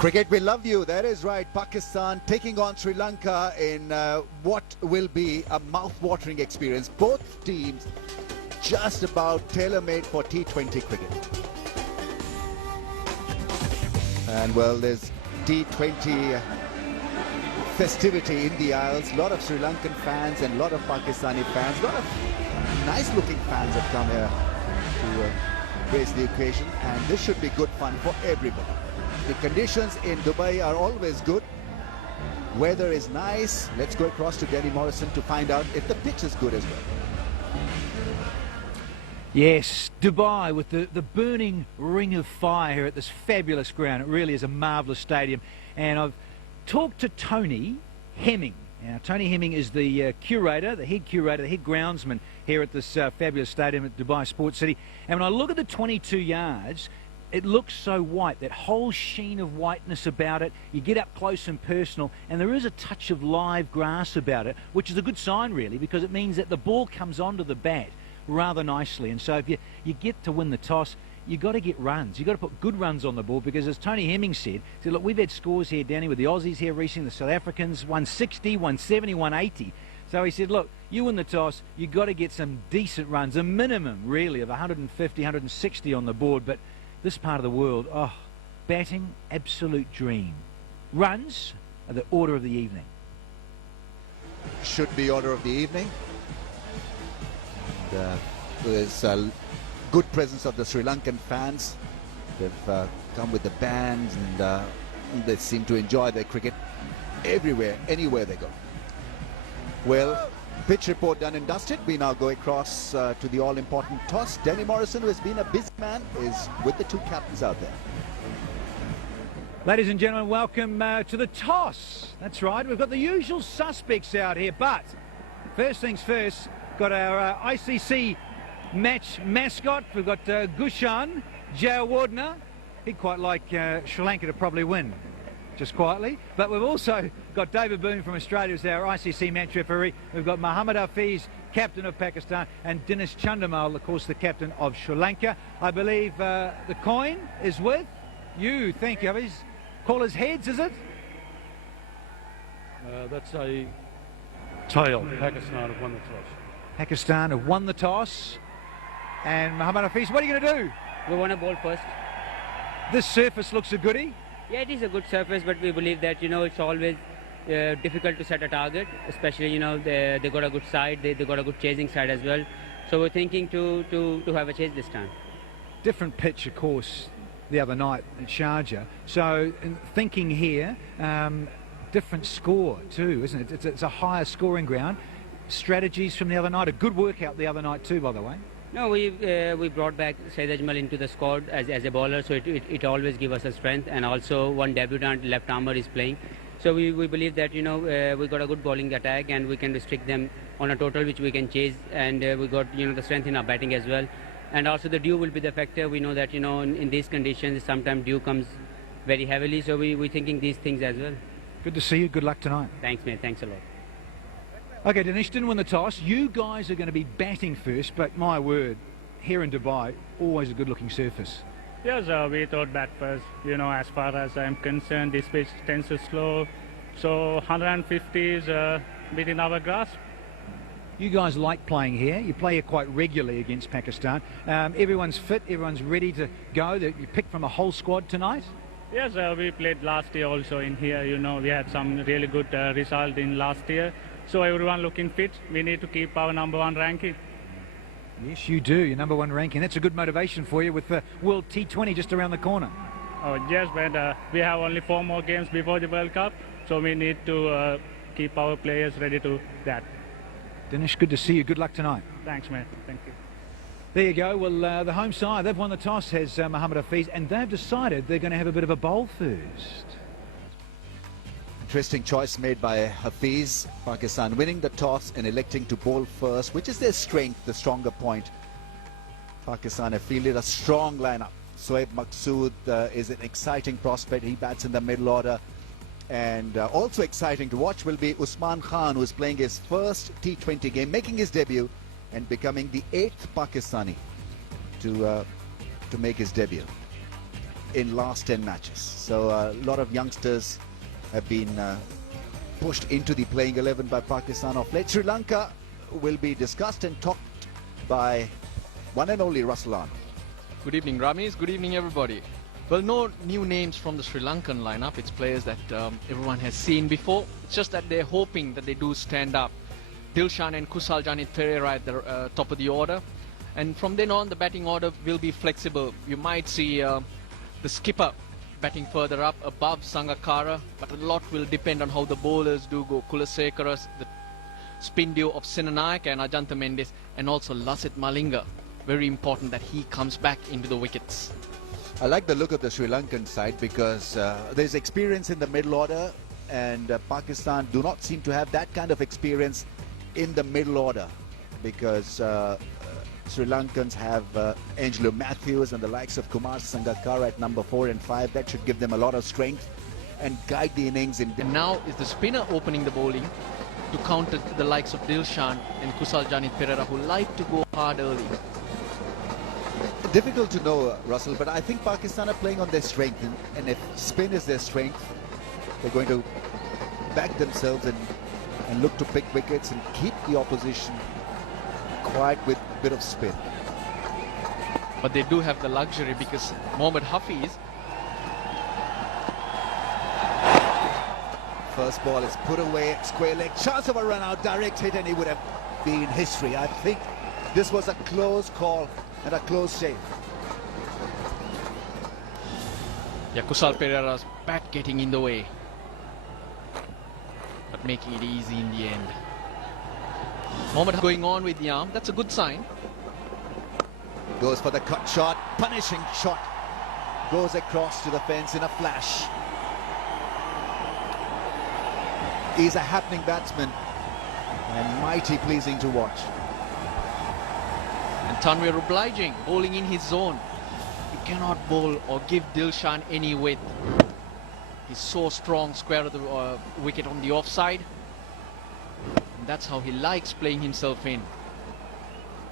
Cricket, we love you. That is right. Pakistan taking on Sri Lanka in what will be a mouth-watering experience. Both teams just about tailor-made for T20 cricket. And well, there's T20 festivity in the Isles. A lot of Sri Lankan fans and a lot of Pakistani fans. A lot of nice-looking fans have come here to grace the occasion. And this should be good fun for everybody. The conditions in Dubai are always good. Weather is nice. Let's go across to Denny Morrison to find out if the pitch is good as well. Yes, Dubai with the burning ring of fire here at this fabulous ground. It really is a marvellous stadium. And I've talked to Tony Hemming. Now, Tony Hemming is the curator, the head groundsman here at this fabulous stadium at Dubai Sports City. And when I look at the 22 yards, it looks so white, that whole sheen of whiteness about it. You get up close and personal, and there is a touch of live grass about it, which is a good sign, really, because it means that the ball comes onto the bat rather nicely. And so if you get to win the toss, you've got to get runs. You've got to put good runs on the ball, because as Tony Hemming said, look, we've had scores here, Danny, with the Aussies here recently, the South Africans, 160, 170, 180. So he said, look, you win the toss, you've got to get some decent runs, a minimum, really, of 150, 160 on the board. But this part of the world, oh, batting, absolute dream. Runs are the order of the evening. Should be order of the evening. And, there's a good presence of the Sri Lankan fans. They've come with the bands, and they seem to enjoy their cricket everywhere, anywhere they go. Well, pitch report done and dusted. We now go across to the all-important toss. Denny Morrison, who has been a busy man, is with the two captains out there. Ladies and gentlemen, welcome to the toss. That's right, we've got the usual suspects out here, but first things first, got our ICC match mascot. We've got Gushan Jayawardena. He'd quite like Sri Lanka to probably win, just quietly. But we've also got David Boone from Australia as our ICC match referee. We've got Mohammad Hafiz, captain of Pakistan, and Dinesh Chandimal, of course, the captain of Sri Lanka. I believe the coin is with you. Thank you, Hafiz. Caller's heads, is it? That's a tail. Pakistan have won the toss. Pakistan have won the toss. And Mohammad Hafiz, what are you going to do? We want to bowl first. This surface looks a goodie. Yeah, it is a good surface, but we believe that, it's always difficult to set a target, especially, they got a good side, they got a good chasing side as well. So we're thinking to have a chase this time. Different pitch, of course, the other night at Sharjah. So in thinking here, different score too, isn't it? It's a higher scoring ground. Strategies from the other night, a good workout the other night too, by the way. No, we brought back Saeed Ajmal into the squad as a bowler, so it always gives us a strength. And also one debutant left armer is playing, so we believe that we got a good bowling attack, and we can restrict them on a total which we can chase, and we got the strength in our batting as well. And also the dew will be the factor. We know that in these conditions sometimes dew comes very heavily, so we're thinking these things as well. Good to see you. Good luck tonight. Thanks, mate. Thanks a lot. Okay, Dinesh didn't win the toss. You guys are going to be batting first, but my word, here in Dubai, always a good-looking surface. Yes, we thought bat first. As far as I'm concerned, this pitch tends to slow, so 150 is within our grasp. You guys like playing here. You play here quite regularly against Pakistan. Everyone's fit. Everyone's ready to go. You picked from a whole squad tonight. Yes, we played last year also in here. We had some really good result in last year. So everyone looking fit. We need to keep our #1 ranking. Yes, you do. Your #1 ranking. That's a good motivation for you with the World T20 just around the corner. Oh, yes, but we have only 4 more games before the World Cup. So we need to keep our players ready to that. Dinesh, good to see you. Good luck tonight. Thanks, mate. Thank you. There you go. Well, the home side, they've won the toss, has Mohammad Hafiz, and they've decided they're going to have a bit of a bowl first. Interesting choice made by Hafiz. Pakistan winning the toss and electing to bowl first, which is their strength, the stronger point. Pakistan have fielded a strong lineup. Soeb Maqsood is an exciting prospect. He bats in the middle order. And also exciting to watch will be Usman Khan, who is playing his first T20 game, making his debut and becoming the 8th Pakistani to make his debut. in last 10 matches. So a lot of youngsters have been pushed into the playing 11 by Pakistan of late. Sri Lanka will be discussed and talked by one and only Russell Arnold. Good evening, Ramesh. Good evening, everybody. Well, no new names from the Sri Lankan lineup. It's players that everyone has seen before. It's just that they're hoping that they do stand up. Dilshan and Kusal Janit Pereira at the top of the order. And from then on, the batting order will be flexible. You might see the skipper batting further up above Sangakkara, but a lot will depend on how the bowlers do go. Kulasekara, the spin duo of Sinanayak and Ajantha Mendes, and also Lasith Malinga. Very important that he comes back into the wickets. I like the look of the Sri Lankan side because there's experience in the middle order, and Pakistan do not seem to have that kind of experience in the middle order, because Sri Lankans have Angelo Matthews and the likes of Kumar Sangakkara at number 4 and 5. That should give them a lot of strength and guide the innings. And now is the spinner opening the bowling to counter the likes of Dilshan and Kusal Janit Pereira, who like to go hard early. Difficult to know, Russell, but I think Pakistan are playing on their strength, and if spin is their strength, they're going to back themselves and look to pick wickets and keep the opposition quiet with a bit of spin. But they do have the luxury because Mohammad Hafiz, first ball is put away, square leg, chance of a run out, direct hit, and he would have been history. I think this was a close call and a close save. yeah, Kusal Pereira's bat getting in the way, but making it easy in the end. Mohammad going on with the arm, that's a good sign. Goes for the cut shot, punishing shot. Goes across to the fence in a flash. He's a happening batsman and mighty pleasing to watch. And Tanvir obliging, bowling in his zone. You cannot bowl or give Dilshan any width. He's so strong, square of the wicket on the offside. And that's how he likes playing himself in.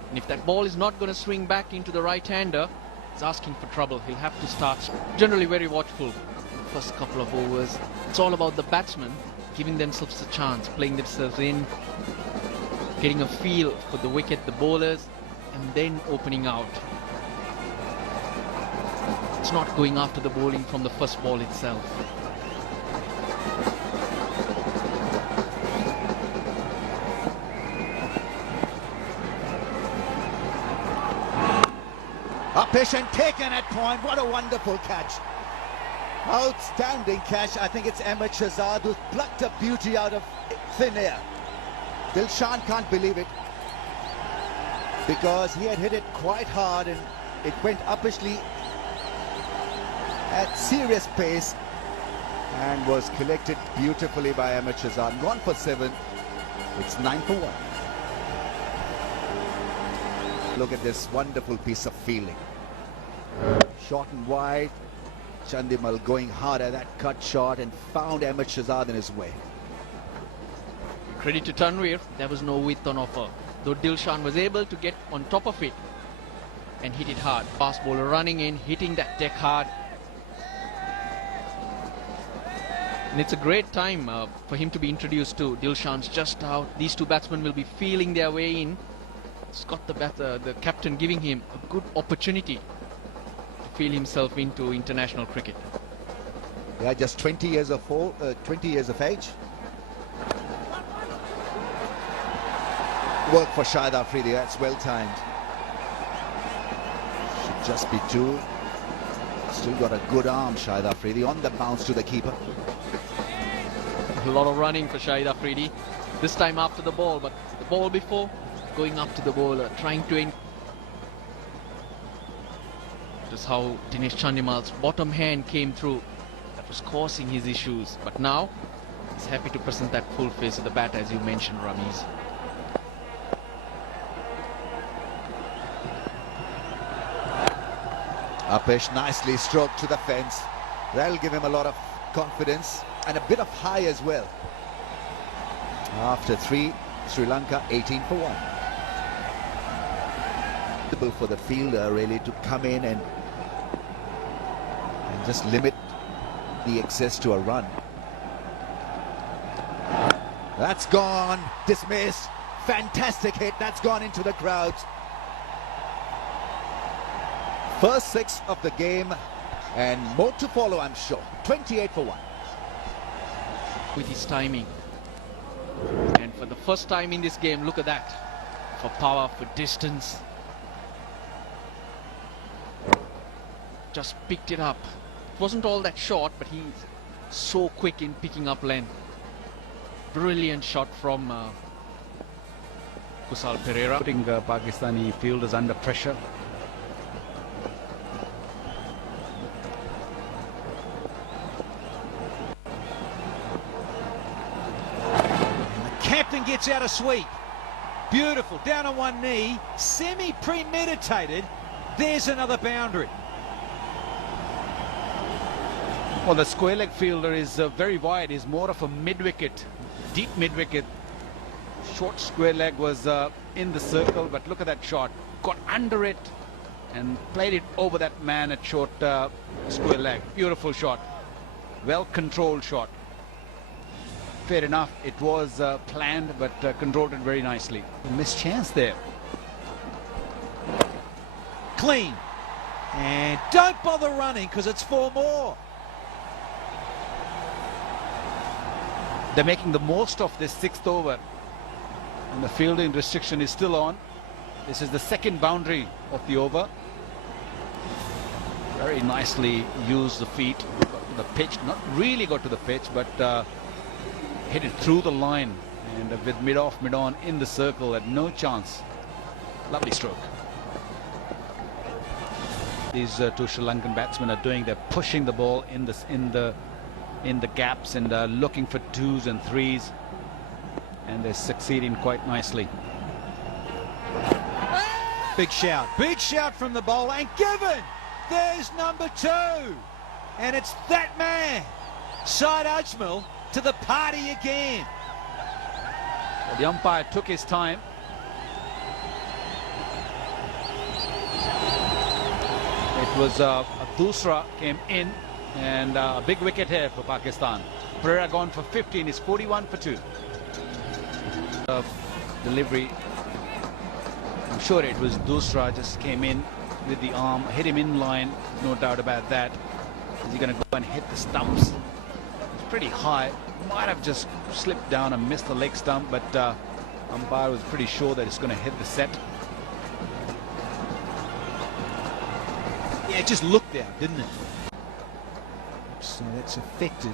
And if that ball is not going to swing back into the right-hander, he's asking for trouble. He'll have to start generally very watchful. First couple of overs, it's all about the batsmen giving themselves a chance, playing themselves in, getting a feel for the wicket, the bowlers, and then opening out. It's not going after the bowling from the first ball itself. Upish and taken at point. What a wonderful catch. Outstanding catch. I think it's Ahmed Shahzad who's plucked a beauty out of thin air. Dilshan can't believe it, because he had hit it quite hard and it went upishly at serious pace and was collected beautifully by Ahmed Shahzad. Gone for 7. It's 9 for 1. Look at this wonderful piece of fielding. Short and wide. Chandimal going hard at that cut shot and found Ahmed Shahzad in his way. Credit to Tanvir, there was no width on offer. Though Dilshan was able to get on top of it and hit it hard. Fast bowler running in, hitting that deck hard. And it's a great time for him to be introduced to. Dilshan's just out. These two batsmen will be feeling their way in. It's got the captain giving him a good opportunity to feel himself into international cricket. Yeah, just 20 years of age. Work for Shahid Afridi, that's well timed. Should just be 2. Still got a good arm, Shahid Afridi, on the bounce to the keeper. A lot of running for Shahid Afridi. This time after the ball, but the ball before, going up to the bowler, trying to end. Just how Dinesh Chandimal's bottom hand came through. That was causing his issues. But now, he's happy to present that full face of the bat, as you mentioned, Ramiz. Upish nicely stroked to the fence. That'll give him a lot of confidence and a bit of high as well. After 3, Sri Lanka 18 for 1. For the fielder really to come in and just limit the excess to a run. That's gone, dismissed. Fantastic hit, that's gone into the crowds. First 6 of the game, and more to follow, I'm sure. 28 for 1. With his timing. And for the first time in this game, look at that. For power, for distance. Just picked it up. It wasn't all that short, but he's so quick in picking up length. Brilliant shot from Kusal Pereira. Putting Pakistani fielders under pressure. Captain gets out a sweep. Beautiful, down on one knee, semi-premeditated. There's another boundary. Well, the square leg fielder is very wide. He's more of a mid-wicket, deep mid-wicket. Short square leg was in the circle, but look at that shot. Got under it and played it over that man at short square leg. Beautiful shot. Well-controlled shot. Fair enough, it was planned, but controlled it very nicely. A missed chance there. Clean. And don't bother running because it's 4 more. They're making the most of this 6th over. And the fielding restriction is still on. This is the 2nd boundary of the over. Very nicely used the feet. Got to the pitch. Not really got to the pitch, but hit it through the line. And with mid-off, mid-on in the circle, had no chance. Lovely stroke. These 2 Sri Lankan batsmen are doing, they're pushing the ball in the gaps and looking for 2s and 3s, and they're succeeding quite nicely. Big shout from the bowler, and given. There's number 2, and it's that man, Syed Ajmal, to the party again. Well, the umpire took his time. It was a Dusra came in, and a big wicket here for Pakistan. Pereira gone for 15, is 41 for 2. Delivery, I'm sure it was Dusra, just came in with the arm, hit him in line, no doubt about that. Is he going to go and hit the stumps? It's pretty high, might have just slipped down and missed the leg stump, but umpire was pretty sure that it's going to hit the set. Yeah, it just looked down, didn't it? So that's affected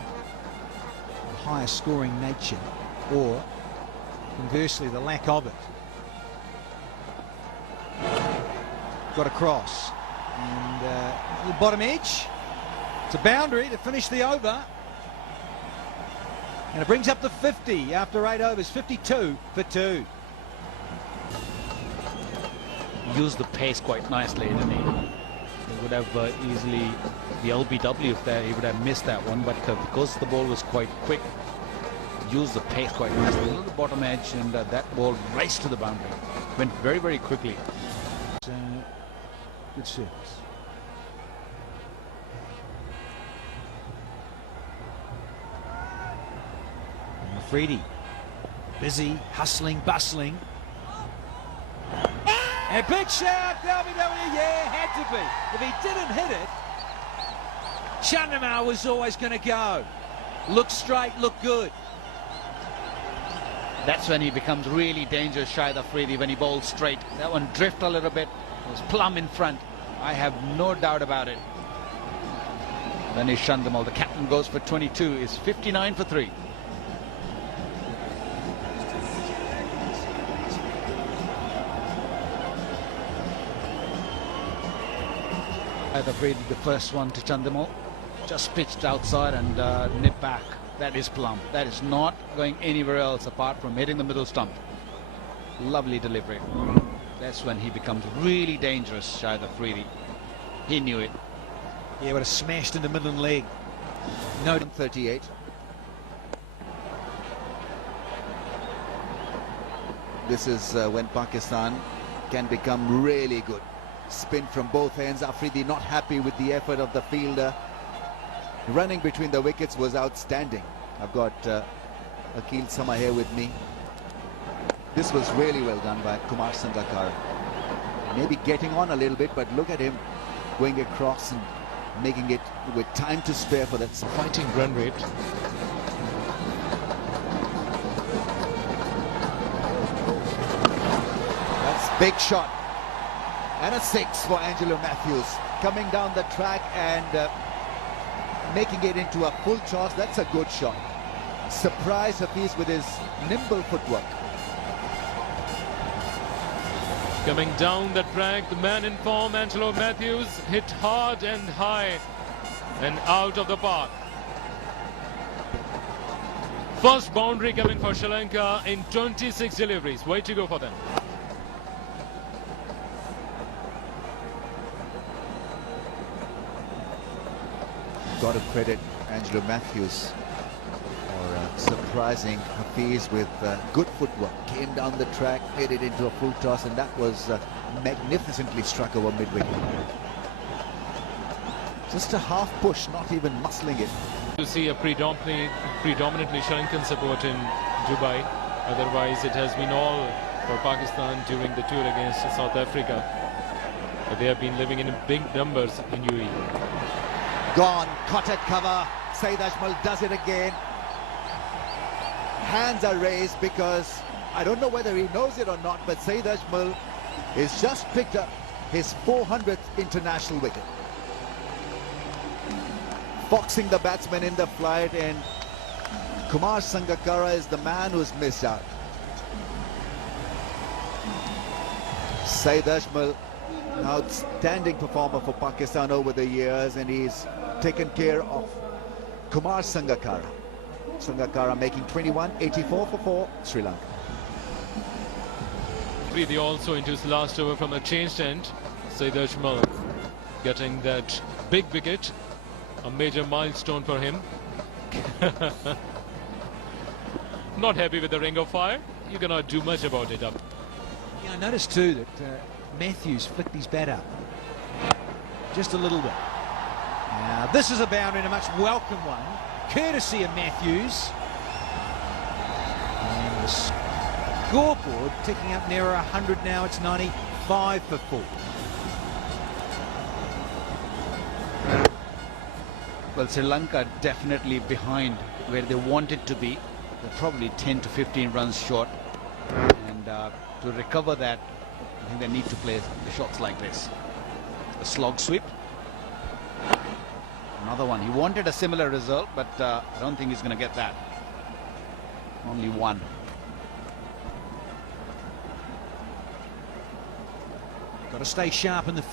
the higher scoring nature, or conversely the lack of it. Got across, and the bottom edge. It's a boundary to finish the over, and it brings up the 50 after 8 overs. 52 for 2. Used the pace quite nicely, didn't he? They would have easily, the LBW, if he would have missed that one, but because the ball was quite quick, used the pace quite nicely. A little bottom edge, and that ball raced to the boundary. Went very, very quickly. Good service. Afridi, busy, hustling, bustling. And big shout, LBW, yeah, had to be. If he didn't hit it, Chandimal was always going to go. Look straight, look good. That's when he becomes really dangerous, Shahid Afridi, when he bowls straight. That one drift a little bit. It was plumb in front. I have no doubt about it. Then is Chandimal. The captain goes for 22. Is 59 for 3. Afridi, the first one to Chandimal, just pitched outside and nipped back. That is plumb. That is not going anywhere else apart from hitting the middle stump. Lovely delivery. That's when he becomes really dangerous, Shahid Afridi. He knew it. Yeah, but a smashed in the middle leg. No. 38. This is when Pakistan can become really good. Spin from both ends. Afridi not happy with the effort of the fielder. running between the wickets was outstanding. I've got Akil Sama here with me. This was really well done by Kumar Sangakkara. Maybe getting on a little bit, but look at him going across and making it with time to spare for that Fighting run rate. That's big shot. And a 6 for Angelo Matthews. Coming down the track and making it into a full toss. That's a good shot. Surprise Hafiz with his nimble footwork. Coming down the track, the man in form, Angelo Matthews, hit hard and high and out of the park. First boundary coming for Sri Lanka in 26 deliveries. Way to go for them. Got to credit Angelo Matthews for surprising Hafiz with good footwork. Came down the track, made it into a full toss, and that was magnificently struck over mid-wicket. Just a half push, not even muscling it. To see a predominantly Sri Lankan support in Dubai. Otherwise, it has been all for Pakistan during the tour against South Africa. But they have been living in big numbers in UAE. Gone, caught at cover. Saeed Ajmal does it again. Hands are raised because I don't know whether he knows it or not, but Saeed Ajmal has just picked up his 400th international wicket. Foxing the batsman in the flight, and Kumar Sangakkara is the man who's missed out. Saeed Ajmal, an outstanding performer for Pakistan over the years, and he's taken care of Kumar Sangakkara. Sangakkara making 21, 84 for 4, Sri Lanka. They also into his last over from a changed end. Saeed Ajmal getting that big wicket, a major milestone for him. Not happy with the ring of fire. You cannot do much about it. Yeah, I noticed too that Matthews flicked his bat up just a little bit. Now this is a boundary and a much welcome one, courtesy of Matthews. And the scoreboard ticking up nearer 100 now. It's 95 for 4. Well, Sri Lanka definitely behind where they wanted to be. They're probably 10 to 15 runs short. And to recover that, I think they need to play the shots like this. A slog sweep. Another one. He wanted a similar result, but I don't think he's going to get that. Only one. Got to stay sharp in the